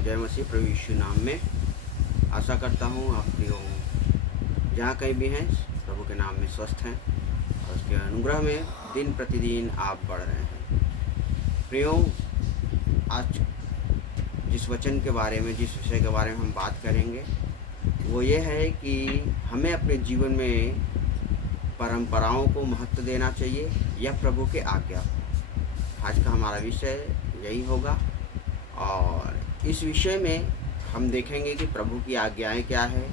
सबको जय मसीह प्रभु यीशु नाम में। आशा करता हूँ आप प्रियो जहाँ कहीं भी हैं प्रभु के नाम में स्वस्थ हैं और उसके अनुग्रह में दिन प्रतिदिन आप बढ़ रहे हैं। प्रियो, आज जिस वचन के बारे में, जिस विषय के बारे में हम बात करेंगे वो ये है कि हमें अपने जीवन में परंपराओं को महत्व देना चाहिए या प्रभु के आज्ञा। आज का हमारा विषय यही होगा और इस विषय में हम देखेंगे कि प्रभु की आज्ञाएं क्या है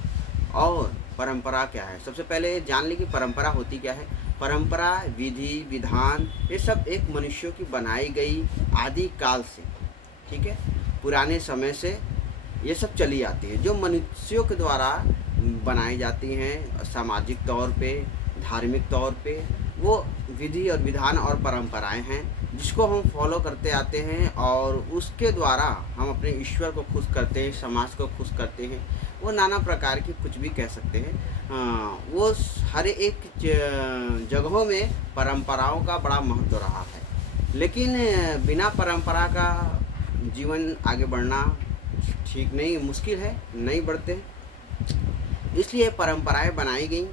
और परंपरा क्या है। सबसे पहले जान लें कि परंपरा होती क्या है। परंपरा, विधि, विधान, ये सब एक मनुष्यों की बनाई गई आदि काल से, ठीक है, पुराने समय से ये सब चली आती है, जो मनुष्यों के द्वारा बनाई जाती हैं सामाजिक तौर पे, धार्मिक तौर पे। वो विधि और विधान और परंपराएं हैं जिसको हम फॉलो करते आते हैं और उसके द्वारा हम अपने ईश्वर को खुश करते हैं, समाज को खुश करते हैं। वो नाना प्रकार की कुछ भी कह सकते हैं। वो हर एक जगहों में परंपराओं का बड़ा महत्व रहा है, लेकिन बिना परंपरा का जीवन आगे बढ़ना ठीक नहीं, मुश्किल है, नहीं बढ़ते हैं। इसलिए परंपराएं बनाई गई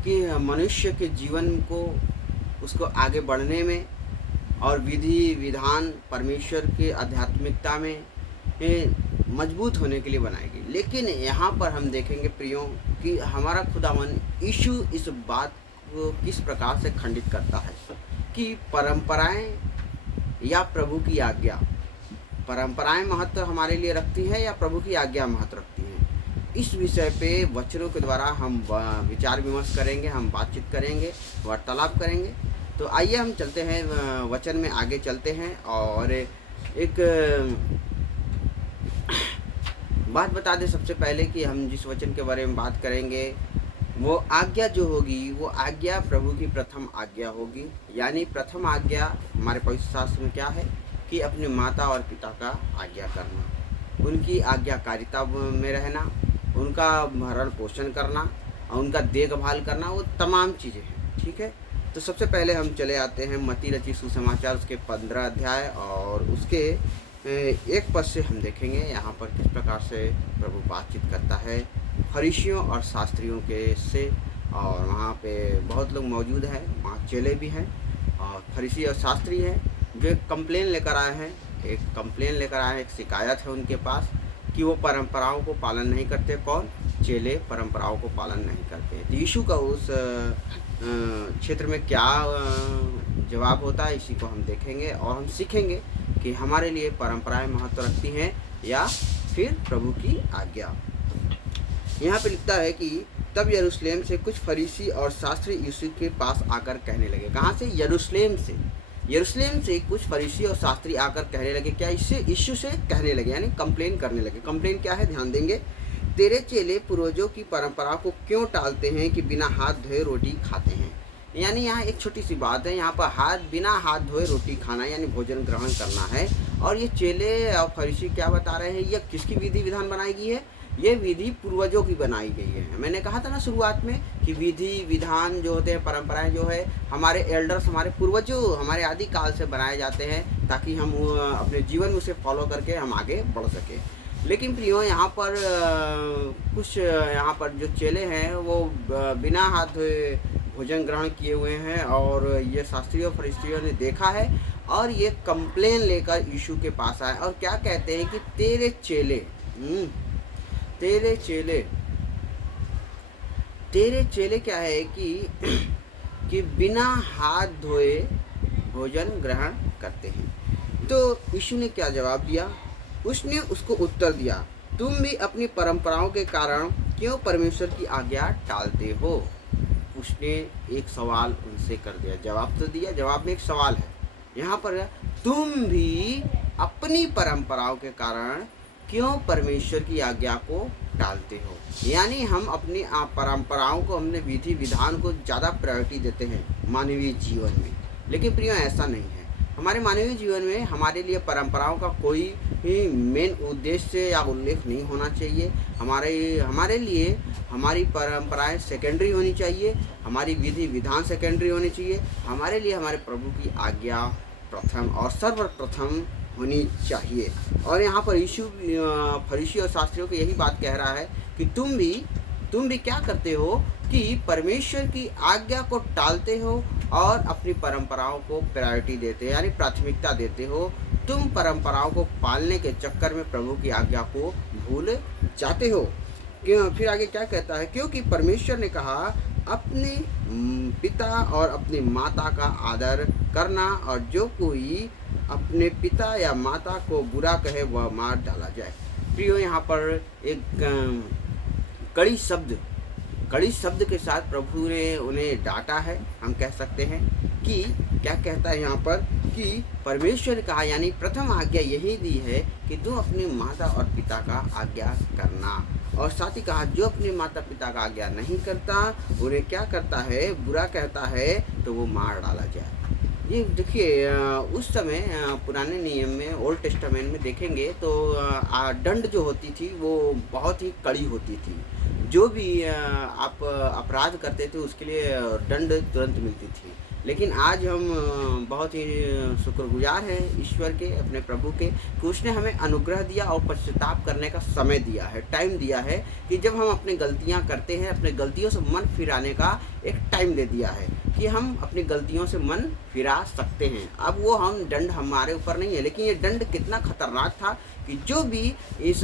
कि मनुष्य के जीवन को, उसको आगे बढ़ने में और विधि विधान परमेश्वर के आध्यात्मिकता में मजबूत होने के लिए बनाई गई। लेकिन यहाँ पर हम देखेंगे प्रियो कि हमारा खुदावन यीशु इस बात को किस प्रकार से खंडित करता है कि परंपराएं या प्रभु की आज्ञा, परंपराएं महत्व हमारे लिए रखती है या प्रभु की आज्ञा महत्व रखती है। इस विषय पे वचनों के द्वारा हम विचार विमर्श करेंगे, हम बातचीत करेंगे, वार्तालाप करेंगे। तो आइए हम चलते हैं वचन में, आगे चलते हैं और एक बात बता दें सबसे पहले कि हम जिस वचन के बारे में बात करेंगे वो आज्ञा जो होगी, वो आज्ञा प्रभु की प्रथम आज्ञा होगी। यानी प्रथम आज्ञा हमारे पवित्र शास्त्र में क्या है कि अपने माता और पिता का आज्ञा करना, उनकी आज्ञाकारिता में रहना, उनका भरण पोषण करना और उनका देखभाल करना, वो तमाम चीज़ें हैं, ठीक है। तो सबसे पहले हम चले आते हैं मत्ती रचित सुसमाचार उसके 15 अध्याय और उसके 1 पद से हम देखेंगे यहाँ पर किस प्रकार से प्रभु बातचीत करता है फरीसियों और शास्त्रियों के से। और वहाँ पे बहुत लोग मौजूद हैं, वहाँ चेले भी हैं और फरीसी और शास्त्री हैं जो एक कंप्लेन लेकर आए हैं, एक शिकायत है उनके पास कि वो परंपराओं को पालन नहीं करते। कौन? चेले परंपराओं को पालन नहीं करते। तो यीशु का उस क्षेत्र में क्या जवाब होता है, इसी को हम देखेंगे और हम सीखेंगे कि हमारे लिए परंपराएं महत्व रखती हैं या फिर प्रभु की आज्ञा। यहाँ पे लिखता है कि तब यरूशलेम से कुछ फरीसी और शास्त्री यीशु के पास आकर कहने लगे। कहाँ से? यरूशलेम से कुछ फरीसी और शास्त्री आकर कहने लगे। क्या? इससे यीशु से कहने लगे, यानी कंप्लेन करने लगे। कंप्लेन क्या है, ध्यान देंगे। तेरे चेले पूर्वजों की परंपरा को क्यों टालते हैं कि बिना हाथ धोए रोटी खाते हैं। यानी यहाँ एक छोटी सी बात है, यहाँ पर बिना हाथ धोए रोटी खाना यानी भोजन ग्रहण करना है। और ये चेले और फरीसी क्या बता रहे हैं, यह किसकी विधि विधान बनाई गई है? ये विधि पूर्वजों की बनाई गई है। मैंने कहा था ना शुरुआत में कि विधि विधान जो होते हैं, परंपराएं जो है, हमारे एल्डर्स, हमारे पूर्वजों, हमारे आदि काल से बनाए जाते हैं ताकि हम अपने जीवन में उसे फॉलो करके हम आगे बढ़ सकें। लेकिन प्रियो यहाँ पर कुछ यहाँ पर जो चेले हैं वो बिना हाथ धोए भोजन ग्रहण किए हुए हैं और ये शास्त्रियों फरीसियों ने देखा है और ये कंप्लेन लेकर यीशु के पास आए और क्या कहते हैं कि तेरे चेले क्या है कि बिना हाथ धोए भोजन ग्रहण करते हैं। तो यीशु ने क्या जवाब दिया? उसने उसको उत्तर दिया, तुम भी अपनी परंपराओं के कारण क्यों परमेश्वर की आज्ञा टालते हो। उसने एक सवाल उनसे कर दिया, जवाब तो दिया, जवाब में एक सवाल है यहाँ पर, तुम भी अपनी परंपराओं के कारण क्यों परमेश्वर की आज्ञा को टालते हो। यानी हम अपनी परंपराओं को, हमने विधि विधान को ज़्यादा प्रायोरिटी देते हैं मानवीय जीवन में। लेकिन प्रिय ऐसा नहीं है। हमारे मानवीय जीवन में हमारे लिए परंपराओं का कोई ही मेन उद्देश्य या उल्लेख नहीं होना चाहिए। हमारे लिए हमारी परंपराएं सेकेंडरी होनी चाहिए, हमारी विधि विधान सेकेंडरी होनी चाहिए। हमारे लिए हमारे प्रभु की आज्ञा प्रथम और सर्वप्रथम होनी चाहिए। और यहाँ पर यीशु फरीसी और शास्त्रियों को यही बात कह रहा है कि तुम भी क्या करते हो कि परमेश्वर की आज्ञा को टालते हो और अपनी परंपराओं को प्रायोरिटी देते हो, यानी प्राथमिकता देते हो। तुम परंपराओं को पालने के चक्कर में प्रभु की आज्ञा को भूल जाते हो। क्यों? फिर आगे क्या कहता है, क्योंकि परमेश्वर ने कहा अपने पिता और अपनी माता का आदर करना, और जो कोई अपने पिता या माता को बुरा कहे वह मार डाला जाए। प्रियो, यहाँ पर एक कड़ी शब्द के साथ प्रभु ने उन्हें डांटा है। हम कह सकते हैं कि क्या कहता है यहाँ पर कि परमेश्वर ने कहा, यानी प्रथम आज्ञा यही दी है कि तू अपनी माता और पिता का आज्ञा करना, और साथ ही कहा जो अपने माता पिता का आज्ञा नहीं करता, उन्हें क्या करता है, बुरा कहता है, तो वो मार डाला जाए। ये देखिए, उस समय पुराने नियम में, ओल्ड टेस्टामेंट में देखेंगे तो दंड जो होती थी वो बहुत ही कड़ी होती थी। जो भी आप अपराध करते थे उसके लिए दंड तुरंत मिलती थी। लेकिन आज हम बहुत ही शुक्रगुजार हैं ईश्वर के, अपने प्रभु के, कि उसने हमें अनुग्रह दिया और पश्चाताप करने का समय दिया है, टाइम दिया है, कि जब हम अपनी गलतियां करते हैं, अपने गलतियों से मन फिराने का एक टाइम दे दिया है कि हम अपनी गलतियों से मन फिरा सकते हैं। अब वो हम दंड हमारे ऊपर नहीं है, लेकिन ये दंड कितना खतरनाक था कि जो भी इस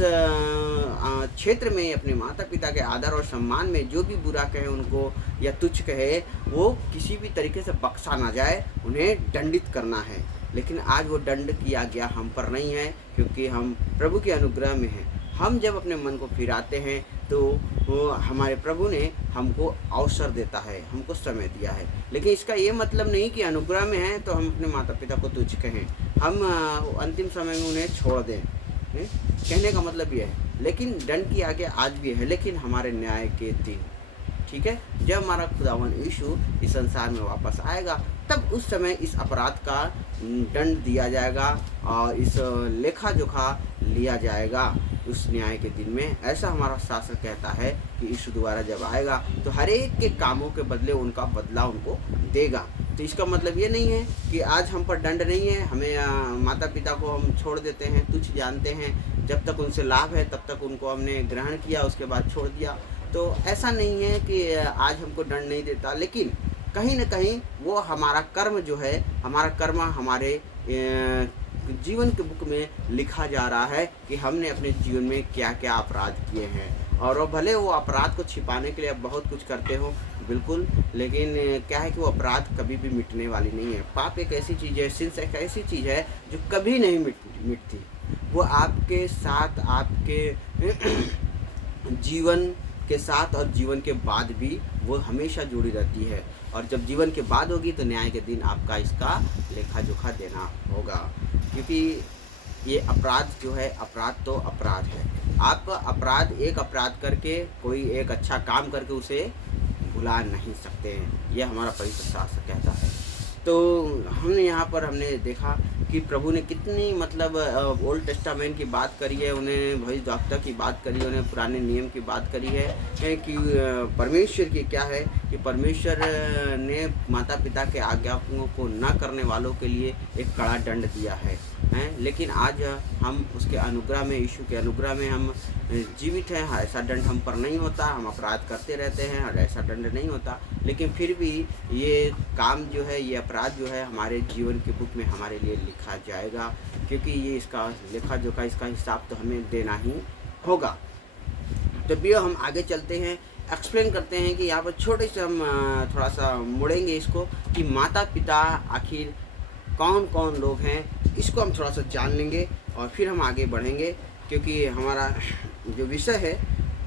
क्षेत्र में अपने माता पिता के आदर और सम्मान में जो भी बुरा कहे उनको या तुच्छ कहे, वो किसी भी तरीके से बख्शा ना जाए, उन्हें दंडित करना है। लेकिन आज वो दंड की आज्ञा हम पर नहीं है, क्योंकि हम प्रभु के अनुग्रह में हैं। हम जब अपने मन को फिराते हैं तो वो हमारे प्रभु ने हमको अवसर देता है, हमको समय दिया है। लेकिन इसका ये मतलब नहीं कि अनुग्रह में हैं तो हम अपने माता पिता को तुच्छ कहें, हम अंतिम समय में उन्हें छोड़ दें, कहने का मतलब ये है। लेकिन दंड की आज्ञा आज भी है, लेकिन हमारे न्याय के दिन, ठीक है, जब हमारा खुदावन यीशु इस संसार में वापस आएगा, तब उस समय इस अपराध का दंड दिया जाएगा और इस लेखा जोखा लिया जाएगा उस न्याय के दिन में। ऐसा हमारा शास्त्र कहता है कि यीशु दोबारा जब आएगा तो हर एक के कामों के बदले उनका बदला उनको देगा। तो इसका मतलब ये नहीं है कि आज हम पर दंड नहीं है, हमें माता पिता को हम छोड़ देते हैं, तुच्छ जानते हैं, जब तक उनसे लाभ है तब तक उनको हमने ग्रहण किया, उसके बाद छोड़ दिया। तो ऐसा नहीं है कि आज हमको दंड नहीं देता, लेकिन कहीं न कहीं वो हमारा कर्म जो है, हमारा कर्म हमारे जीवन के बुक में लिखा जा रहा है कि हमने अपने जीवन में क्या क्या अपराध किए हैं। और वो भले वो अपराध को छिपाने के लिए अब बहुत कुछ करते हो, बिल्कुल, लेकिन क्या है कि वो अपराध कभी भी मिटने वाली नहीं है। पाप एक ऐसी चीज़ है, सिंस एक ऐसी चीज़ है जो कभी नहीं मिटती। वो आपके साथ, आपके जीवन के साथ और जीवन के बाद भी वो हमेशा जुड़ी रहती है। और जब जीवन के बाद होगी तो न्याय के दिन आपका इसका लेखा जोखा देना होगा, क्योंकि ये अपराध जो है, अपराध तो अपराध है। आप एक अपराध करके, कोई एक अच्छा काम करके उसे भुला नहीं सकते हैं, यह हमारा पवित्र शास्त्र कहता है। तो हमने देखा कि प्रभु ने कितनी मतलब ओल्ड टेस्टामेंट की बात करी है, उन्हें भविष्यद्वक्ता की बात करी है, उन्हें पुराने नियम की बात करी है कि परमेश्वर की क्या है कि परमेश्वर ने माता पिता के आज्ञाओं को न करने वालों के लिए एक कड़ा दंड दिया है। लेकिन आज हम उसके अनुग्रह में, यीशु के अनुग्रह में हम जीवित हैं। ऐसा दंड हम पर नहीं होता, हम अपराध करते रहते हैं और ऐसा दंड नहीं होता, लेकिन फिर भी ये काम जो है, ये अपराध जो है, हमारे जीवन के बुक में हमारे लिए लिखा जाएगा, क्योंकि ये इसका लेखा जोखा, इसका हिसाब तो हमें देना ही होगा। तो भी हम आगे चलते हैं, एक्सप्लेन करते हैं कि यहाँ पर छोटे से हम थोड़ा सा मुड़ेंगे इसको कि माता पिता आखिर कौन कौन लोग हैं, इसको हम थोड़ा सा जान लेंगे और फिर हम आगे बढ़ेंगे, क्योंकि हमारा जो विषय है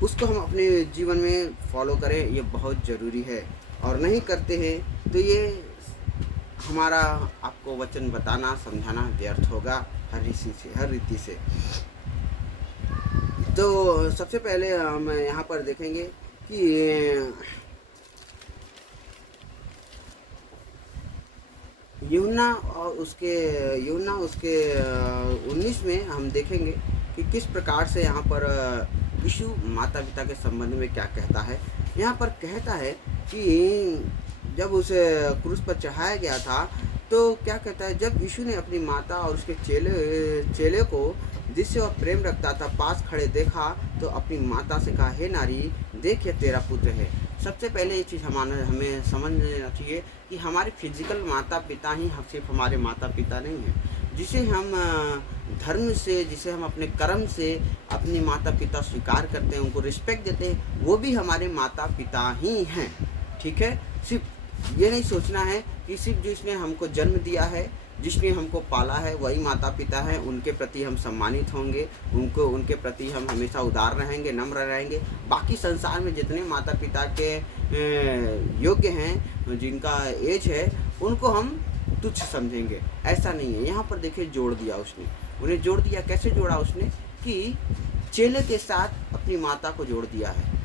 उसको हम अपने जीवन में फॉलो करें, ये बहुत ज़रूरी है। और नहीं करते हैं तो ये हमारा आपको वचन बताना, समझाना व्यर्थ होगा हर रीति से। तो सबसे पहले हम यहाँ पर देखेंगे कि यूहन्ना उसके 19 में हम देखेंगे कि किस प्रकार से यहाँ पर यीशु माता पिता के संबंध में क्या कहता है। यहाँ पर कहता है कि जब उसे क्रूस पर चढ़ाया गया था तो क्या कहता है, जब यीशु ने अपनी माता और उसके चेले को जिससे वह प्रेम रखता था पास खड़े देखा, तो अपनी माता से कहा, हे नारी, देख ये तेरा पुत्र है। सबसे पहले ये चीज़ हमें समझ लेना चाहिए कि हमारे फिजिकल माता पिता ही सिर्फ हमारे माता पिता नहीं हैं। जिसे हम धर्म से, जिसे हम अपने कर्म से अपनी माता पिता स्वीकार करते हैं, उनको रिस्पेक्ट देते हैं, वो भी हमारे माता पिता ही हैं। ठीक है, सिर्फ ये नहीं सोचना है कि सिर्फ जिसने हमको जन्म दिया है, जिसने हमको पाला है, वही माता पिता हैं, उनके प्रति हम सम्मानित होंगे, उनके प्रति हम हमेशा उदार रहेंगे, नम्र रहेंगे। बाकी संसार में जितने माता पिता के योग्य हैं, जिनका एज है, उनको हम तुच्छ समझेंगे। ऐसा नहीं है। यहाँ पर देखिए जोड़ दिया उसने, उन्हें जोड़ दिया। कैसे जोड़ा उसने? कि चेले के साथ अपनी माता को जोड़ दिया है।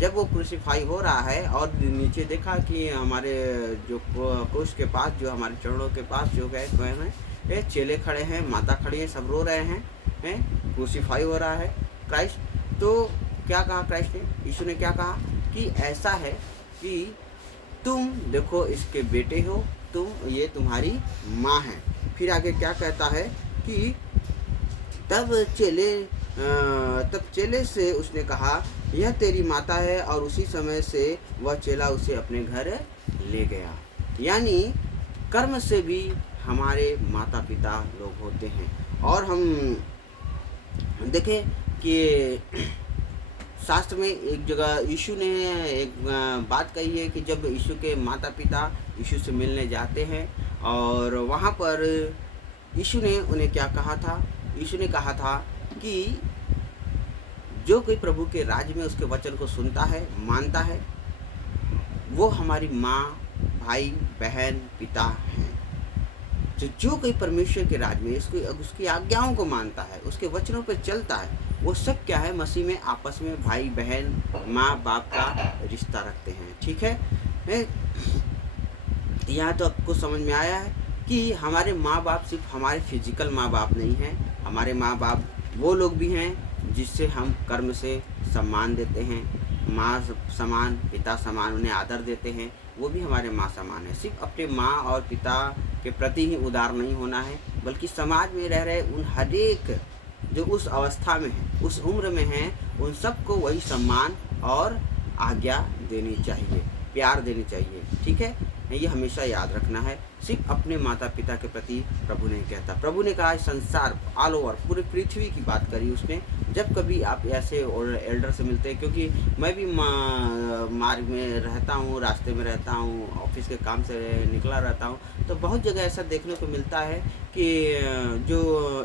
जब वो क्रूसीफाई हो रहा है और नीचे देखा कि हमारे जो क्रूस के पास, जो हमारे चरणों के पास जो गए हैं, चेले खड़े हैं, माता खड़ी है, सब रो रहे हैं, क्रूसीफाई हो रहा है क्राइस्ट। तो क्या कहा क्राइस्ट ने, यीशु ने क्या कहा कि ऐसा है कि तुम देखो इसके बेटे हो, ये तुम्हारी माँ है। फिर आगे क्या कहता है कि तब चेले से उसने कहा, यह तेरी माता है, और उसी समय से वह चेला उसे अपने घर ले गया। यानी कर्म से भी हमारे माता पिता लोग होते हैं। और हम देखें कि शास्त्र में एक जगह यीशु ने एक बात कही है कि जब यीशु के माता पिता यीशु से मिलने जाते हैं, और वहाँ पर यीशु ने उन्हें क्या कहा था? यीशु ने कहा था कि जो कोई प्रभु के राज्य में उसके वचन को सुनता है, मानता है, वो हमारी माँ, भाई, बहन, पिता हैं। जो कोई परमेश्वर के राज्य में उसकी आज्ञाओं को मानता है, उसके वचनों पर चलता है, वो सब क्या है? मसीह में आपस में भाई बहन, माँ बाप का रिश्ता रखते हैं। ठीक है, यहाँ तो आपको समझ में आया है कि हमारे माँ बाप सिर्फ हमारे फिजिकल माँ बाप नहीं हैं। हमारे माँ बाप वो लोग भी हैं जिससे हम कर्म से सम्मान देते हैं। माँ समान, पिता समान उन्हें आदर देते हैं, वो भी हमारे माँ समान है। सिर्फ अपने माँ और पिता के प्रति ही उदार नहीं होना है, बल्कि समाज में रह रहे उन हर एक जो उस अवस्था में है, उस उम्र में हैं, उन सबको वही सम्मान और आज्ञा देनी चाहिए, प्यार देनी चाहिए। ठीक है, ये हमेशा याद रखना है। सिर्फ अपने माता पिता के प्रति प्रभु नहीं कहता। प्रभु ने कहा संसार, ऑल ओवर, पूरी पृथ्वी की बात करी उसने। जब कभी आप ऐसे और एल्डर से मिलते हैं, क्योंकि मैं भी मार्ग में रहता हूँ, रास्ते में रहता हूँ, ऑफिस के काम से निकला रहता हूँ, तो बहुत जगह ऐसा देखने को मिलता है कि जो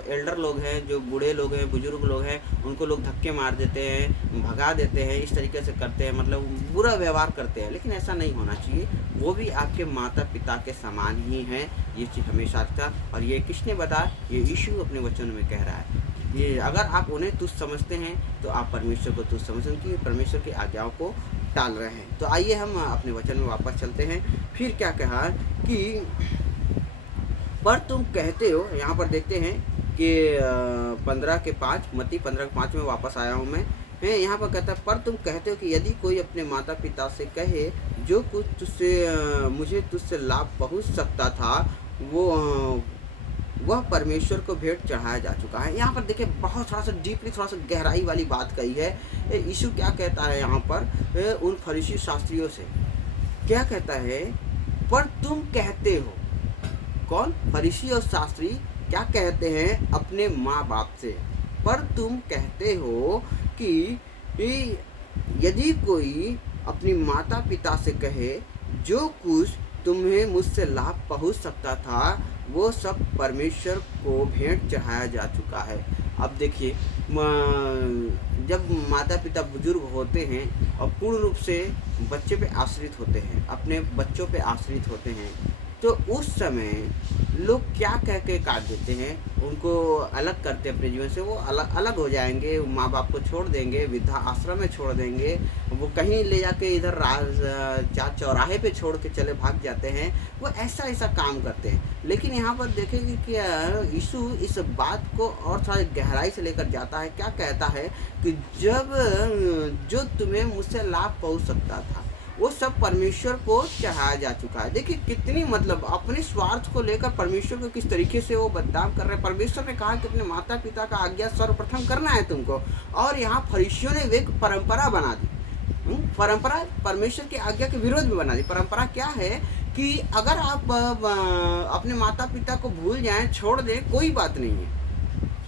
एल्डर लोग हैं, जो बूढ़े लोग हैं, बुजुर्ग लोग हैं, उनको लोग धक्के मार देते हैं, भगा देते हैं, इस तरीके से करते हैं, मतलब बुरा व्यवहार करते हैं। लेकिन ऐसा नहीं होना चाहिए। वो भी आपके माता पिता के समान ही हैं, ये चीज़ हमेशा था। और ये किसने बताया? ये यीशु अपने वचन में कह रहा है। ये अगर आप उन्हें तुच्छ समझते हैं तो आप परमेश्वर को तुच्छ समझते, कि परमेश्वर की आज्ञाओं को टाल रहे हैं। तो आइए हम अपने वचन में वापस चलते हैं। फिर क्या कहा कि पर तुम कहते हो, यहाँ पर देखते हैं कि 15:5, मत्ती 15:5 में वापस आया हूँ मैं। यहाँ पर कहता है, पर तुम कहते हो कि यदि कोई अपने माता पिता से कहे, जो कुछ मुझे तुझसे लाभ पहुँच सकता था, वह परमेश्वर को भेंट चढ़ाया जा चुका है। यहाँ पर देखिए बहुत थोड़ा सा डीपली, थोड़ा सा गहराई वाली बात कही है। यीशु क्या कहता है यहाँ पर उन फरीसी शास्त्रियों से? क्या कहता है? पर तुम कहते हो। कौन? फरीसी और शास्त्री क्या कहते हैं अपने माँ बाप से? पर तुम कहते हो कि यदि कोई अपनी माता पिता से कहे, जो कुछ तुम्हें मुझसे लाभ पहुँच सकता था, वो सब परमेश्वर को भेंट चढ़ाया जा चुका है। अब देखिए, जब माता पिता बुजुर्ग होते हैं और पूर्ण रूप से बच्चे पे आश्रित होते हैं, अपने बच्चों पे आश्रित होते हैं, तो उस समय लोग क्या कह के काट देते हैं, उनको अलग करते हैं अपने जीवन से। वो अलग हो जाएंगे, माँ बाप को छोड़ देंगे, वृद्धा आश्रम में छोड़ देंगे, वो कहीं ले जाके इधर चौराहे पे छोड़ के चले भाग जाते हैं। वो ऐसा काम करते हैं। लेकिन यहाँ पर देखेंगे कि यीशु इस बात को और थोड़ा गहराई से लेकर जाता है। क्या कहता है कि जब जो तुम्हें मुझसे लाभ पहुँच सकता था, वो सब परमेश्वर को चढ़ाया जा चुका है। देखिए कितनी मतलब अपने स्वार्थ को लेकर परमेश्वर को किस तरीके से वो बदनाम कर रहे हैं। परमेश्वर ने कहा कि अपने माता पिता का आज्ञा सर्वप्रथम करना है तुमको, और यहाँ फरीसियों ने एक परंपरा बना दी। परंपरा परमेश्वर की आज्ञा के विरोध में बना दी। परंपरा क्या है कि अगर आप अपने माता पिता को भूल जाएं, छोड़ दें, कोई बात नहीं है,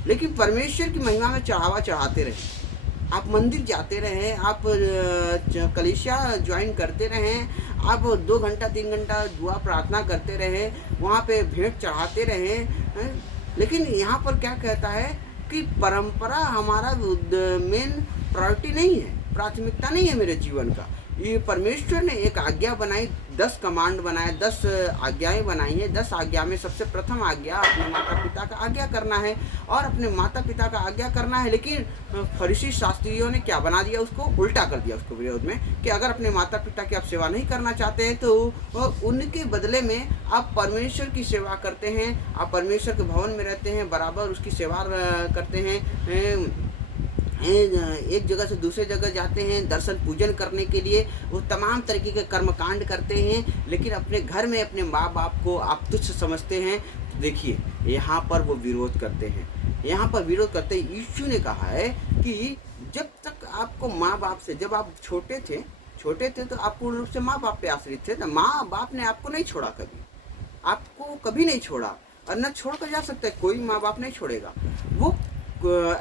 लेकिन परमेश्वर की महिमा में चढ़ावा चढ़ाते रहें। आप मंदिर जाते रहें, आप कलीसिया ज्वाइन करते रहें, आप 2 घंटा 3 घंटा दुआ प्रार्थना करते रहें, वहाँ पे भेंट चढ़ाते रहें, लेकिन यहाँ पर क्या कहता है कि परंपरा हमारा मेन प्रायोरिटी नहीं है, प्राथमिकता नहीं है मेरे जीवन का। ये परमेश्वर ने एक आज्ञा बनाई, 10 कमांड बनाए, 10 आज्ञाएं बनाई हैं। 10 आज्ञा में सबसे प्रथम आज्ञा अपने माता पिता का आज्ञा करना है, और अपने माता पिता का आज्ञा करना है। लेकिन फरीसी शास्त्रियों ने क्या बना दिया, उसको उल्टा कर दिया उसको विरोध में, कि अगर अपने माता पिता की आप सेवा नहीं करना चाहते हैं तो उनके बदले में आप परमेश्वर की सेवा करते हैं, आप परमेश्वर के भवन में रहते हैं, बराबर उसकी सेवा करते हैं, एक जगह से दूसरे जगह जाते हैं दर्शन पूजन करने के लिए, वो तमाम तरीके के कर्मकांड करते हैं, लेकिन अपने घर में अपने माँ बाप को आप तुच्छ समझते हैं। तो देखिए यहाँ पर वो विरोध करते हैं, यहाँ पर विरोध करते हैं। यीशु ने कहा है कि जब तक आपको माँ बाप से, जब आप छोटे थे तो आप पूर्ण रूप से माँ बाप पे आश्रित थे, तो माँ बाप ने आपको नहीं छोड़ा, कभी आपको कभी नहीं छोड़ा, और न छोड़ कर जा सकता है, कोई माँ बाप नहीं छोड़ेगा। वो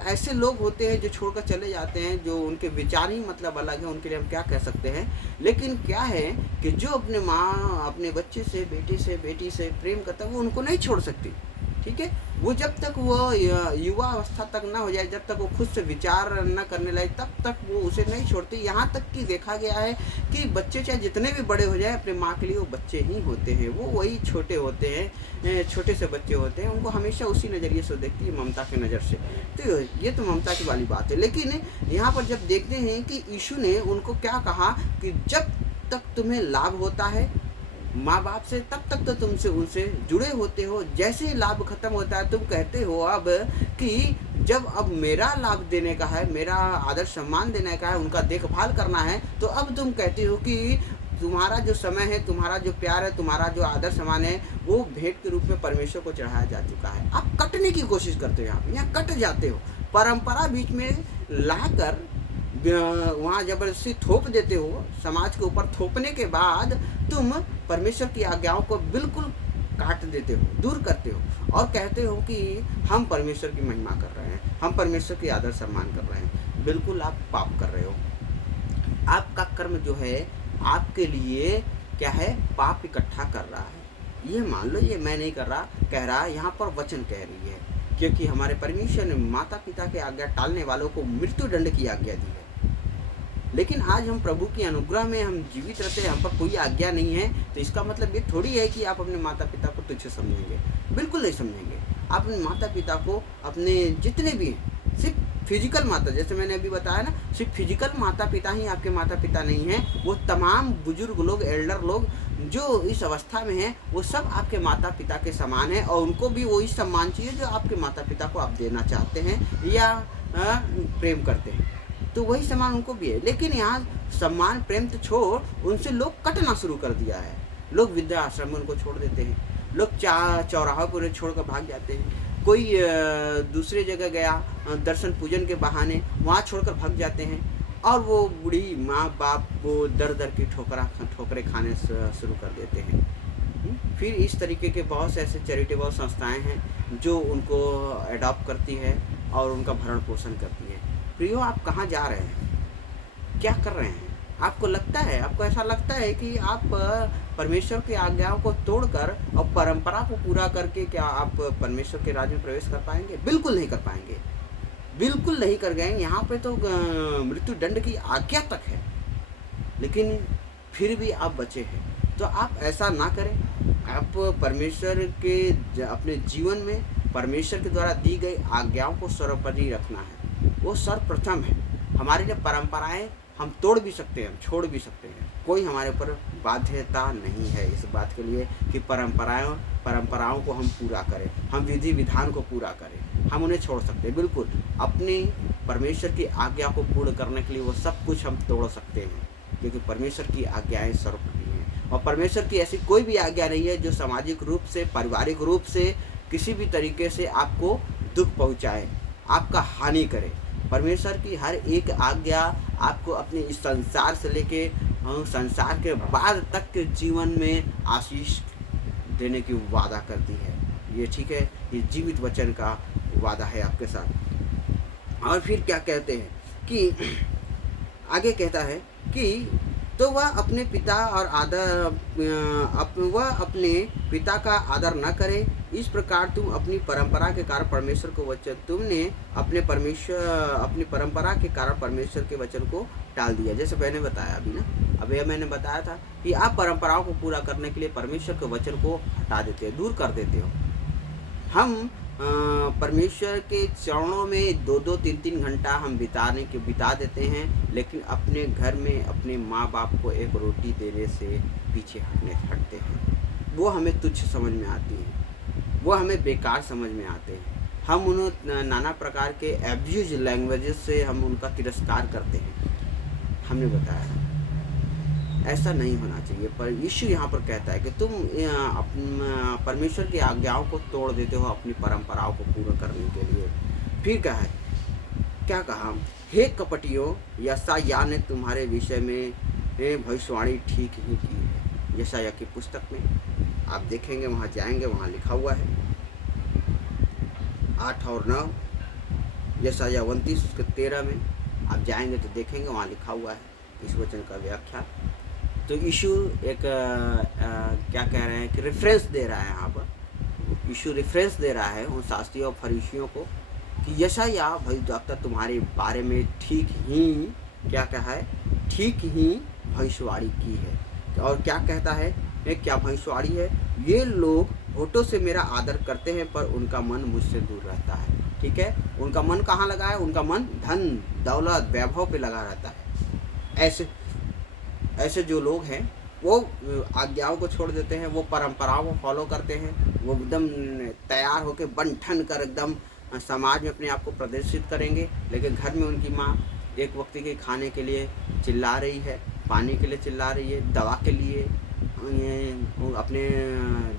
ऐसे लोग होते हैं जो छोड़कर चले जाते हैं, जो उनके विचार ही मतलब अलग है, उनके लिए हम क्या कह सकते हैं। लेकिन क्या है कि जो अपने माँ, अपने बच्चे से, बेटी से प्रेम करता है, वो उनको नहीं छोड़ सकती, ठीक है। वो जब तक वो युवा अवस्था तक ना हो जाए, जब तक वो खुद से विचार न करने लगे, तब तक वो उसे नहीं छोड़ती। यहाँ तक कि देखा गया है कि बच्चे चाहे जितने भी बड़े हो जाए, अपने माँ के लिए वो बच्चे ही होते हैं, वो वही छोटे होते हैं, छोटे से बच्चे होते हैं, उनको हमेशा उसी नज़रिए से देखती है, ममता की नज़र से। तो ये तो ममता की वाली बात है। लेकिन यहाँ पर जब देखते हैं कि यीशु ने उनको क्या कहा कि जब तक तुम्हें लाभ होता है माँ बाप से, तब तक तो तुमसे उनसे जुड़े होते हो। जैसे ही लाभ खत्म होता है, तुम कहते हो अब कि जब अब मेरा लाभ देने का है, मेरा आदर सम्मान देने का है, उनका देखभाल करना है, तो अब तुम कहते हो कि तुम्हारा जो समय है, तुम्हारा जो प्यार है, तुम्हारा जो आदर सम्मान है, वो भेंट के रूप में परमेश्वर को चढ़ाया जा चुका है। आप कटने की कोशिश करते हो, यहाँ कट जाते हो, परंपरा बीच में लाकर वहाँ जबरदस्ती थोप देते हो, समाज के ऊपर थोपने के बाद तुम परमेश्वर की आज्ञाओं को बिल्कुल काट देते हो, दूर करते हो, और कहते हो कि हम परमेश्वर की महिमा कर रहे हैं, हम परमेश्वर की आदर सम्मान कर रहे हैं। बिल्कुल आप पाप कर रहे हो। आपका कर्म जो है आपके लिए क्या है, पाप इकट्ठा कर रहा है। ये मान लो, ये मैं नहीं कर रहा, कह रहा है, यहाँ पर वचन कह रही है, क्योंकि हमारे परमेश्वर ने माता पिता के आज्ञा टालने वालों को मृत्यु दंड की आज्ञा दी है। लेकिन आज हम प्रभु की अनुग्रह में हम जीवित रहते हैं, हम पर कोई आज्ञा नहीं है, तो इसका मतलब ये थोड़ी है कि आप अपने माता पिता को तुच्छ समझेंगे, बिल्कुल नहीं समझेंगे। आप अपने माता पिता को, अपने जितने भी हैं, सिर्फ फिजिकल माता, जैसे मैंने अभी बताया ना, सिर्फ फिजिकल माता पिता ही आपके माता पिता नहीं हैं, वो तमाम बुजुर्ग लोग, एल्डर लोग जो इस अवस्था में हैं, वो सब आपके माता पिता के समान हैं, और उनको भी वही सम्मान चाहिए जो आपके माता पिता को आप देना चाहते हैं या प्रेम करते हैं, तो वही सम्मान उनको भी है। लेकिन यहाँ सम्मान प्रेम तो छोड़, उनसे लोग कटना शुरू कर दिया है। लोग वृद्धा आश्रम में उनको छोड़ देते हैं, लोग चौराहा पर छोड़कर भाग जाते हैं, कोई दूसरे जगह गया दर्शन पूजन के बहाने, वहाँ छोड़कर भाग जाते हैं, और वो बूढ़ी माँ बाप को दर दर की ठोकरें खाने शुरू कर देते हैं। फिर इस तरीके के बहुत से ऐसे चैरिटेबल संस्थाएं हैं जो उनको एडॉप्ट करती है और उनका भरण पोषण करती है। प्रियो, आप कहाँ जा रहे हैं, क्या कर रहे हैं? आपको लगता है, आपको ऐसा लगता है कि आप परमेश्वर की आज्ञाओं को तोड़कर और परंपरा को पूरा करके क्या आप परमेश्वर के राज्य में प्रवेश कर पाएंगे? बिल्कुल नहीं कर पाएंगे, बिल्कुल नहीं कर गए। यहाँ पे तो मृत्यु दंड की आज्ञा तक है, लेकिन फिर भी आप बचे हैं। तो आप ऐसा ना करें। आप परमेश्वर के अपने जीवन में परमेश्वर के द्वारा दी गई आज्ञाओं को सर्वोपरि रखना है, वो सर्वप्रथम है। हमारे लिए परंपराएं हम तोड़ भी सकते हैं, हम छोड़ भी सकते हैं, कोई हमारे ऊपर बाध्यता नहीं है इस बात के लिए कि परंपराओं को हम पूरा करें, हम विधि विधान को पूरा करें, हम उन्हें छोड़ सकते हैं। बिल्कुल अपने परमेश्वर की आज्ञा को पूर्ण करने के लिए वो सब कुछ हम तोड़ सकते हैं, क्योंकि परमेश्वर की आज्ञाएं सर्वोपरि हैं और परमेश्वर की ऐसी कोई भी आज्ञा नहीं है जो सामाजिक रूप से, पारिवारिक रूप से, किसी भी तरीके से आपको दुख पहुंचाए, आपका हानि करे। परमेश्वर की हर एक आज्ञा आपको अपने इस संसार से लेके संसार के बाद तक के जीवन में आशीष देने की वादा करती है। ये ठीक है, ये जीवित वचन का वादा है आपके साथ। और फिर क्या कहते हैं कि आगे कहता है कि तो वह अपने पिता और वह अपने पिता का आदर न करे, इस प्रकार तुम अपनी परंपरा के कारण परमेश्वर को वचन तुमने अपनी परंपरा के कारण परमेश्वर के वचन को टाल दिया। जैसे मैंने बताया अभी ना, अभी मैंने बताया था कि आप परंपराओं को पूरा करने के लिए परमेश्वर के वचन को हटा देते हो, दूर कर देते हो। हम परमेश्वर के चरणों में 2-2, 3-3 घंटा हम बिता देते हैं, लेकिन अपने घर में अपने माँ बाप को एक रोटी देने से पीछे हटते हैं। वो हमें तुच्छ समझ में आती है, वो हमें बेकार समझ में आते हैं। हम उन्हें नाना प्रकार के एब्यूज लैंग्वेजेस से हम उनका तिरस्कार करते हैं। हमने बताया ऐसा नहीं होना चाहिए, पर यीशु यहाँ पर कहता है कि तुम परमेश्वर की आज्ञाओं को तोड़ देते हो अपनी परंपराओं को पूरा करने के लिए। फिर क्या कहा, हे कपटियों, यशायाह ने तुम्हारे विषय में भविष्यवाणी ठीक ही की है। यशायाह की पुस्तक में आप देखेंगे, वहाँ जाएंगे, वहाँ लिखा हुआ है 8 और 9, यशायाह 29 उसके 13 में आप जाएंगे तो देखेंगे, वहाँ लिखा हुआ है इस वचन का व्याख्या। तो यीशु एक क्या कह रहे हैं कि रेफरेंस दे रहा है, यहाँ पर यीशु रेफरेंस दे रहा है उन शास्त्रियों और फरीसियों को कि यशायाह भविष्यवक्ता तुम्हारे बारे में ठीक ही क्या कहा है, ठीक ही भविष्यवाणी की है। और क्या कहता है, क्या भविष्यवाणी है, ये लोग होठों से मेरा आदर करते हैं पर उनका मन मुझसे दूर रहता है। ठीक है, उनका मन कहाँ लगा है, उनका मन धन दौलत वैभव पे लगा रहता है। ऐसे जो लोग हैं वो आज्ञाओं को छोड़ देते हैं, वो परंपराओं को फॉलो करते हैं, वो एकदम तैयार होकर बन ठन कर एकदम समाज में अपने आप को प्रदर्शित करेंगे, लेकिन घर में उनकी माँ एक वक्त के खाने के लिए चिल्ला रही है, पानी के लिए चिल्ला रही है, दवा के लिए, अपने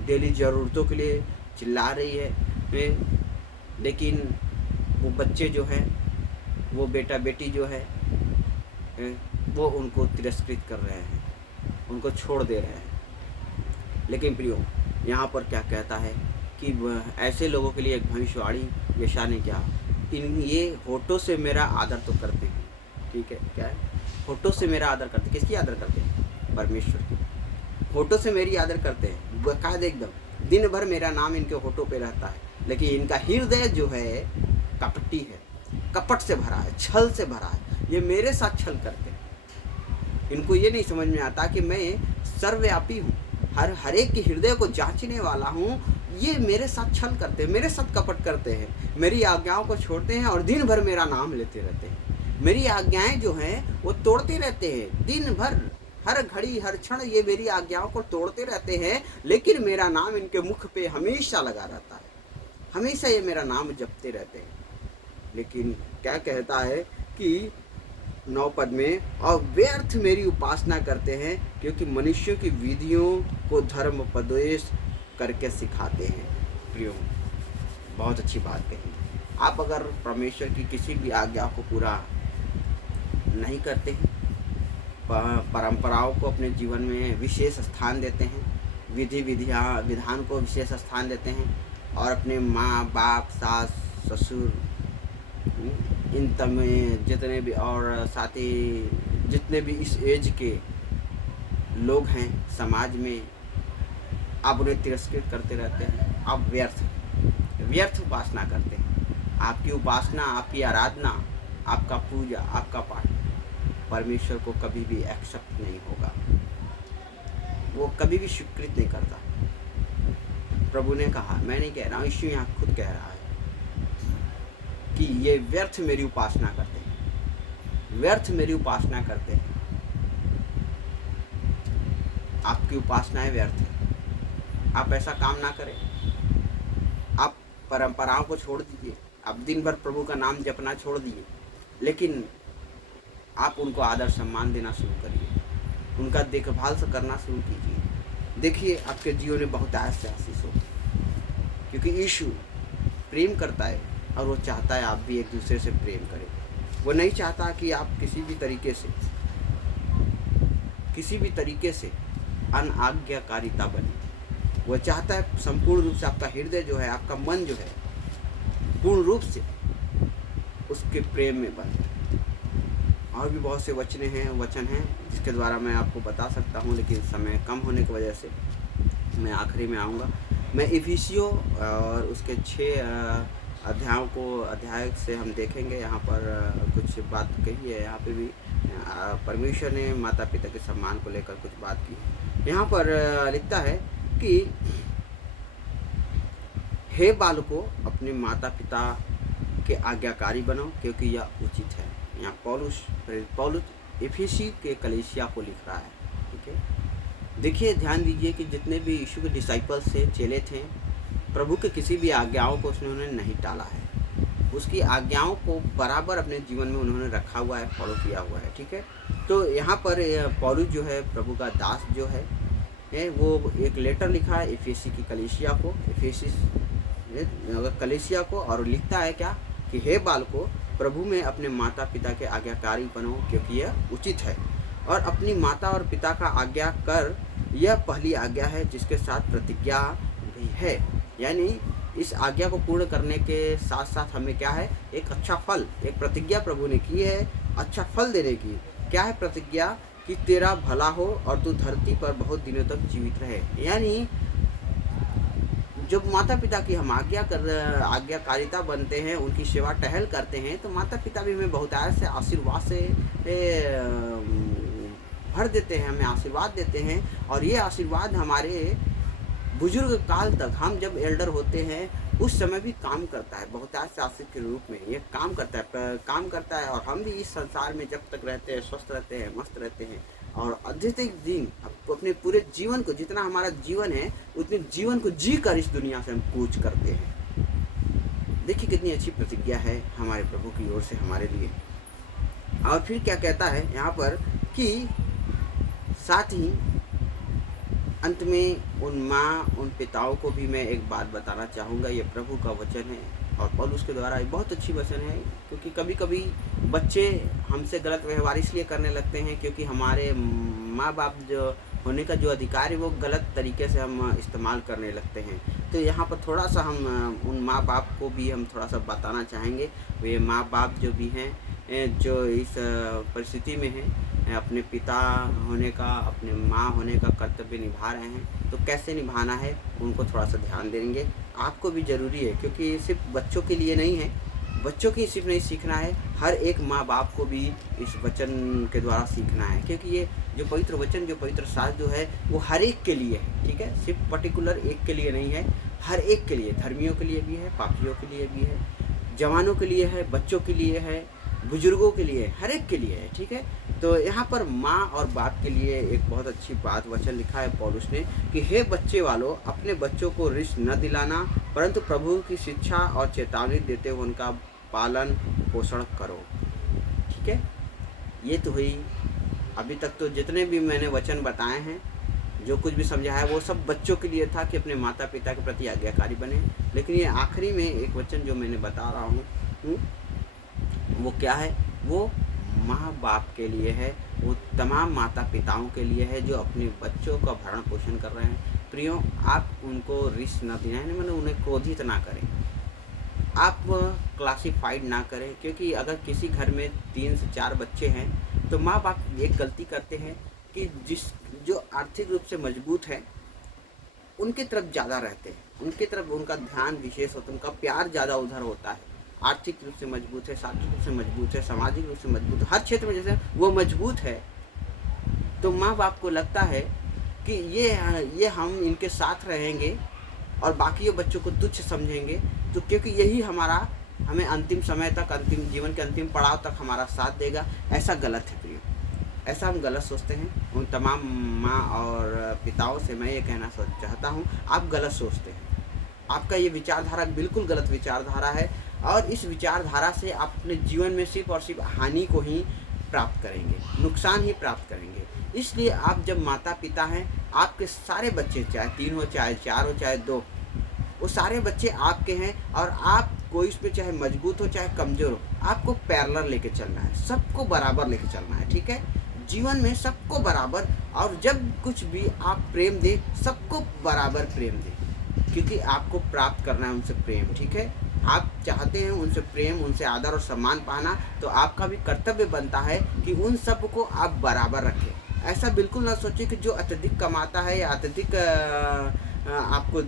डेली ज़रूरतों के लिए चिल्ला रही है, लेकिन वो बच्चे जो हैं, वो बेटा बेटी जो है वो उनको तिरस्कृत कर रहे हैं, उनको छोड़ दे रहे हैं। लेकिन प्रियो, यहाँ पर क्या कहता है कि ऐसे लोगों के लिए एक भविष्यवाणी यशायाह ने क्या, ये होठों से मेरा आदर तो करते हैं। ठीक है, क्या है, होठों से मेरा आदर करते, किसकी आदर करते हैं, परमेश्वर की। होठों से मेरी आदर करते हैं, बाकायदा एकदम दिन भर मेरा नाम इनके होठों पे रहता है, लेकिन इनका हृदय जो है कपटी है, कपट से भरा है, छल से भरा है। ये मेरे साथ छल करते हैं। इनको ये नहीं समझ में आता कि मैं सर्वव्यापी हूँ, हर एक के हृदय को जांचने वाला हूँ। ये मेरे साथ छल करते हैं, मेरे साथ कपट करते हैं, मेरी आज्ञाओं को छोड़ते हैं और दिन भर मेरा नाम लेते रहते हैं। मेरी आज्ञाएं जो हैं वो तोड़ते रहते हैं, दिन भर हर घड़ी हर क्षण ये मेरी आज्ञाओं को तोड़ते रहते हैं, लेकिन मेरा नाम इनके मुख पे हमेशा लगा रहता है, हमेशा ये मेरा नाम जपते रहते हैं। लेकिन क्या कहता है कि 9 पद में, और व्यर्थ मेरी उपासना करते हैं, क्योंकि मनुष्यों की विधियों को धर्मोपदेश करके सिखाते हैं। प्रियो, बहुत अच्छी बात कही। आप अगर परमेश्वर की किसी भी आज्ञा को पूरा नहीं करते हैं, परंपराओं को अपने जीवन में विशेष स्थान देते हैं, विधान को विशेष स्थान देते हैं, और अपने माँ बाप सास ससुर इन तमें जितने भी और साथ ही जितने भी इस एज के लोग हैं समाज में, आप उन्हें तिरस्कृत करते रहते हैं। आप व्यर्थ उपासना करते हैं। आपकी उपासना, आपकी आराधना, आपका पूजा, आपका पाठ परमेश्वर को कभी भी एक्सेप्ट नहीं होगा, वो कभी भी स्वीकृत नहीं करता। प्रभु ने कहा, मैं नहीं कह रहा हूँ, यीशु यहाँ खुद कह रहा है कि ये व्यर्थ मेरी उपासना करते हैं, व्यर्थ मेरी उपासना करते हैं। आपकी उपासनाएं व्यर्थ है, आप ऐसा काम ना करें। आप परंपराओं को छोड़ दीजिए, आप दिन भर प्रभु का नाम जपना छोड़ दीजिए, लेकिन आप उनको आदर सम्मान देना शुरू करिए। उनका देखभाल से करना शुरू कीजिए। देखिए आपके जीवन में बहुत से आशीष हो, क्योंकि यीशु प्रेम करता है और वो चाहता है आप भी एक दूसरे से प्रेम करें। वो नहीं चाहता कि आप किसी भी तरीके से अनाज्ञाकारिता बने। वो चाहता है संपूर्ण रूप से आपका हृदय जो है, आपका मन जो है, पूर्ण रूप से उसके प्रेम में बने। और भी बहुत से वचन हैं जिसके द्वारा मैं आपको बता सकता हूँ, लेकिन समय कम होने की वजह से मैं आखिरी में आऊँगा। मैं इफिसियों और उसके 6 अध्याय से हम देखेंगे। यहाँ पर कुछ बात कही है। यहाँ पे भी परमेश्वर ने माता पिता के सम्मान को लेकर कुछ बात की। यहाँ पर लिखता है कि हे बालकों, अपने माता पिता के आज्ञाकारी बनो, क्योंकि यह उचित है। यहाँ पौलुस इफिसी के कलीसिया को लिख रहा है। ठीक है, देखिए ध्यान दीजिए कि जितने भी यीशु के डिसाइपल्स थे, चेले थे, प्रभु के किसी भी आज्ञाओं को उन्होंने नहीं टाला है। उसकी आज्ञाओं को बराबर अपने जीवन में उन्होंने रखा हुआ है, फॉलो किया हुआ है। ठीक है, तो यहाँ पर पौलुस जो है, प्रभु का दास जो है, वो एक लेटर लिखा है इफिसी की कलीसिया को, और लिखता है क्या कि हे बालकों, प्रभु में अपने माता पिता के आज्ञाकारी बनो, क्योंकि यह उचित है। और अपनी माता और पिता का आज्ञा कर, यह पहली आज्ञा है जिसके साथ प्रतिज्ञा भी है। यानी इस आज्ञा को पूर्ण करने के साथ साथ हमें क्या है, एक अच्छा फल, एक प्रतिज्ञा प्रभु ने की है अच्छा फल देने की। क्या है प्रतिज्ञा? कि तेरा भला हो और तू धरती पर बहुत दिनों तक जीवित रहे। यानी जब माता पिता की हम आज्ञाकारिता बनते हैं, उनकी सेवा टहल करते हैं, तो माता पिता भी हमें बहुत ऐसे आशीर्वाद से भर देते हैं, हमें आशीर्वाद देते हैं। और ये आशीर्वाद हमारे बुजुर्ग काल तक, हम जब एल्डर होते हैं उस समय भी काम करता है, बहुत ऐसे आशीष के रूप में ये काम करता है। और हम भी इस संसार में जब तक रहते हैं, स्वस्थ रहते हैं, मस्त रहते हैं, और अधिक दिन अपने पूरे जीवन को, जितना हमारा जीवन है उतने जीवन को जी कर इस दुनिया से हम कूच करते हैं। देखिए कितनी अच्छी प्रतिज्ञा है हमारे प्रभु की ओर से हमारे लिए। और फिर क्या कहता है यहाँ पर कि साथ ही अंत में उन पिताओं को भी मैं एक बात बताना चाहूँगा। ये प्रभु का वचन है और पौलुस के द्वारा बहुत अच्छी वचन है, क्योंकि कभी कभी बच्चे हमसे गलत व्यवहार इसलिए करने लगते हैं क्योंकि हमारे माँ बाप जो होने का जो अधिकार है वो गलत तरीके से हम इस्तेमाल करने लगते हैं। तो यहाँ पर थोड़ा सा हम उन माँ बाप को भी हम थोड़ा सा बताना चाहेंगे। वे माँ बाप जो भी हैं, जो इस परिस्थिति में हैं, अपने पिता होने का, अपने माँ होने का कर्तव्य निभा रहे हैं, तो कैसे निभाना है उनको थोड़ा सा ध्यान देंगे। आपको भी ज़रूरी है, क्योंकि सिर्फ बच्चों के लिए नहीं है, बच्चों की सिर्फ नहीं सीखना है, हर एक माँ बाप को भी इस वचन के द्वारा सीखना है। क्योंकि ये जो पवित्र वचन, जो पवित्र शास्त्र जो है, वो हर एक के लिए है। ठीक है, सिर्फ पर्टिकुलर एक के लिए नहीं है, हर एक के लिए, धर्मियों के लिए भी है, पापियों के लिए भी है, जवानों के लिए है, बच्चों के लिए है, बुजुर्गों के लिए, हर एक के लिए है। ठीक है, तो यहाँ पर माँ और बाप के लिए एक बहुत अच्छी बात वचन लिखा है पौलुस ने कि हे बच्चे वालों, अपने बच्चों को रिश्त न दिलाना, परंतु प्रभु की शिक्षा और चेतावनी देते हुए उनका पालन पोषण करो। ठीक है, ये तो हुई अभी तक तो जितने भी मैंने वचन बताए हैं, जो कुछ भी समझाया वो सब बच्चों के लिए था कि अपने माता पिता के प्रति आज्ञाकारी बने। लेकिन ये आखिरी में एक वचन जो मैंने बता रहा हूँ वो क्या है, वो माँ बाप के लिए है, वो तमाम माता पिताओं के लिए है जो अपने बच्चों का भरण पोषण कर रहे हैं। प्रियो, आप उनको रिश्त न दिलाएं, मतलब उन्हें क्रोधित ना करें, आप क्लासिफाइड ना करें। क्योंकि अगर किसी घर में 3 से 4 बच्चे हैं तो माँ बाप एक गलती करते हैं कि जो आर्थिक रूप से मजबूत है उनकी तरफ ज़्यादा रहते हैं, उनकी तरफ उनका ध्यान विशेष होता है, उनका प्यार ज़्यादा उधर होता है। आर्थिक रूप से मजबूत है, शारीरिक रूप से मजबूत है, सामाजिक रूप से मजबूत है, हर क्षेत्र में जैसे वो मजबूत है, तो माँ बाप को लगता है कि ये हम इनके साथ रहेंगे और बाकी बच्चों को तुच्छ समझेंगे, तो क्योंकि यही हमें अंतिम समय तक, अंतिम जीवन के अंतिम पड़ाव तक हमारा साथ देगा। ऐसा गलत है प्रियो, ऐसा हम गलत सोचते हैं। उन तमाम माँ और पिताओं से मैं ये कहना चाहता हूँ, आप गलत सोचते हैं, आपका ये विचारधारा बिल्कुल गलत विचारधारा है, और इस विचारधारा से आप अपने जीवन में सिर्फ और सिर्फ हानि को ही प्राप्त करेंगे, नुकसान ही प्राप्त करेंगे। इसलिए आप जब माता पिता हैं, आपके सारे बच्चे चाहे 3 हो, चाहे 4 हो, चाहे 2, वो सारे बच्चे आपके हैं और आप कोई उसमें चाहे मजबूत हो चाहे कमज़ोर हो, आपको पैरेलल लेके चलना है, सबको बराबर लेके चलना है, ठीक है? जीवन में सबको बराबर, और जब कुछ भी आप प्रेम दें, सबको बराबर प्रेम दें, क्योंकि आपको प्राप्त करना है उनसे प्रेम, ठीक है? आप चाहते हैं उनसे प्रेम, उनसे आदर और सम्मान पाना, तो आपका भी कर्तव्य बनता है कि उन सब को आप बराबर रखें। ऐसा बिल्कुल ना सोचिए कि जो अत्यधिक कमाता है या अत्यधिक आपको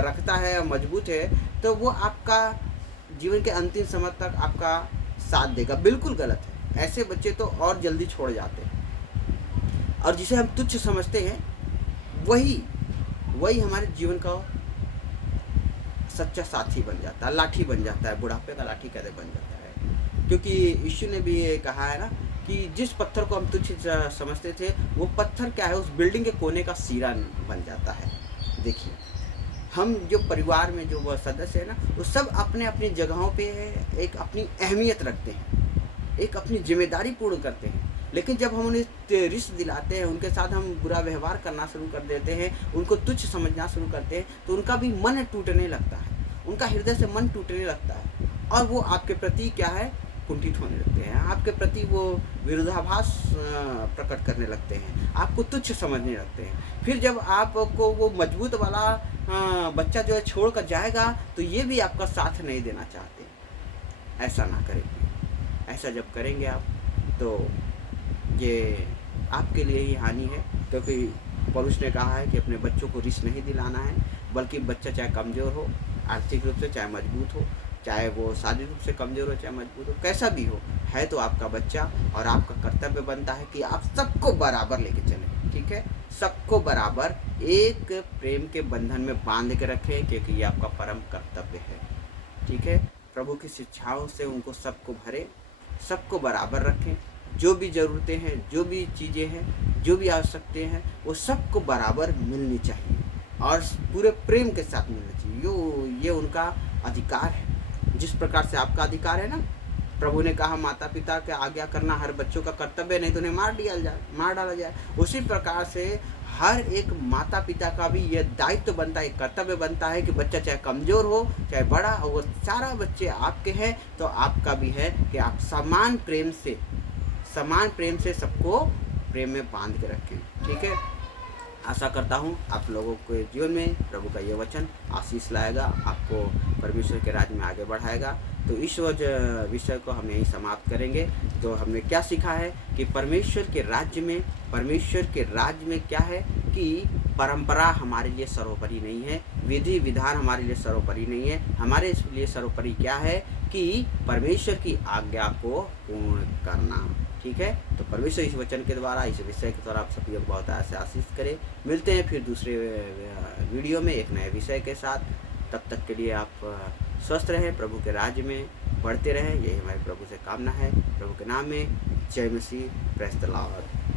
रखता है, मजबूत है, तो वो आपका जीवन के अंतिम समय तक आपका साथ देगा। बिल्कुल गलत है। ऐसे बच्चे तो और जल्दी छोड़ जाते हैं, और जिसे हम तुच्छ समझते हैं, वही वही हमारे जीवन का सच्चा साथी बन जाता है, लाठी बन जाता है, बुढ़ापे का लाठी कैसे बन जाता है। क्योंकि यीशु ने भी ये कहा है ना कि जिस पत्थर को हम तुच्छ समझते थे, वो पत्थर क्या है, उस बिल्डिंग के कोने का सिरा बन जाता है। देखिए, हम जो परिवार में जो वह सदस्य है ना, वो सब अपने अपनी जगहों पे एक अपनी अहमियत रखते हैं, एक अपनी जिम्मेदारी पूर्ण करते हैं। लेकिन जब हम उन्हें रिश्त दिलाते हैं, उनके साथ हम बुरा व्यवहार करना शुरू कर देते हैं, उनको तुच्छ समझना शुरू करते हैं, तो उनका भी मन टूटने लगता है, उनका हृदय से मन टूटने लगता है, और वो आपके प्रति क्या है, कुंठित होने लगते हैं, आपके प्रति वो विरोधाभास प्रकट करने लगते हैं, आपको तुच्छ समझने लगते हैं। फिर जब आपको वो मजबूत वाला बच्चा जो है छोड़ कर जाएगा, तो ये भी आपका साथ नहीं देना चाहते। ऐसा ना करें। ऐसा जब करेंगे आप, तो ये आपके लिए ही हानि है, क्योंकि पौलुस ने कहा है कि अपने बच्चों को रिश्त नहीं दिलाना है, बल्कि बच्चा चाहे कमज़ोर हो आर्थिक रूप से, चाहे मजबूत हो, चाहे वो शारीरिक रूप से कमज़ोर हो, चाहे मजबूत हो, कैसा भी हो, है तो आपका बच्चा, और आपका कर्तव्य बनता है कि आप सबको बराबर लेके चलें, ठीक है? सबको बराबर एक प्रेम के बंधन में बांध के रखें, क्योंकि ये आपका परम कर्तव्य है, ठीक है? प्रभु की शिक्षाओं से उनको सबको भरें, सबको बराबर रखें, जो भी ज़रूरतें हैं, जो भी चीज़ें हैं, जो भी आवश्यकताएं हैं, वो सबको बराबर मिलनी चाहिए, और पूरे प्रेम के साथ मिलना चाहिए। ये उनका अधिकार है, जिस प्रकार से आपका अधिकार है ना। प्रभु ने कहा माता पिता के आज्ञा करना हर बच्चों का कर्तव्य, नहीं तो उन्हें मार डाला जाए। उसी प्रकार से हर एक माता पिता का भी यह दायित्व बनता है, कर्तव्य बनता है कि बच्चा चाहे कमज़ोर हो चाहे बड़ा हो, वो सारा बच्चे आपके हैं, तो आपका भी है कि आप समान प्रेम से सबको प्रेम में बांध के रखें, ठीक है? आशा करता हूँ आप लोगों के जीवन में प्रभु का ये वचन आशीष लाएगा, आपको परमेश्वर के राज्य में आगे बढ़ाएगा। तो इस विषय को हम यहीं समाप्त करेंगे। तो हमने क्या सीखा है कि परमेश्वर के राज्य में क्या है कि परंपरा हमारे लिए सर्वोपरि नहीं है, विधि विधान हमारे लिए सर्वोपरि नहीं है। हमारे लिए सर्वोपरि क्या है कि परमेश्वर की आज्ञा को पूर्ण करना, ठीक है? तो परमेश्वर इस वचन के द्वारा, इस विषय के द्वारा आप सभी को बहुत ऐसे आशीष करें। मिलते हैं फिर दूसरे वीडियो में एक नए विषय के साथ। तब तक के लिए आप स्वस्थ रहें, प्रभु के राज्य में बढ़ते रहें, यही हमारे प्रभु से कामना है। प्रभु के नाम में जय मसीह, प्रेज़ द लॉर्ड।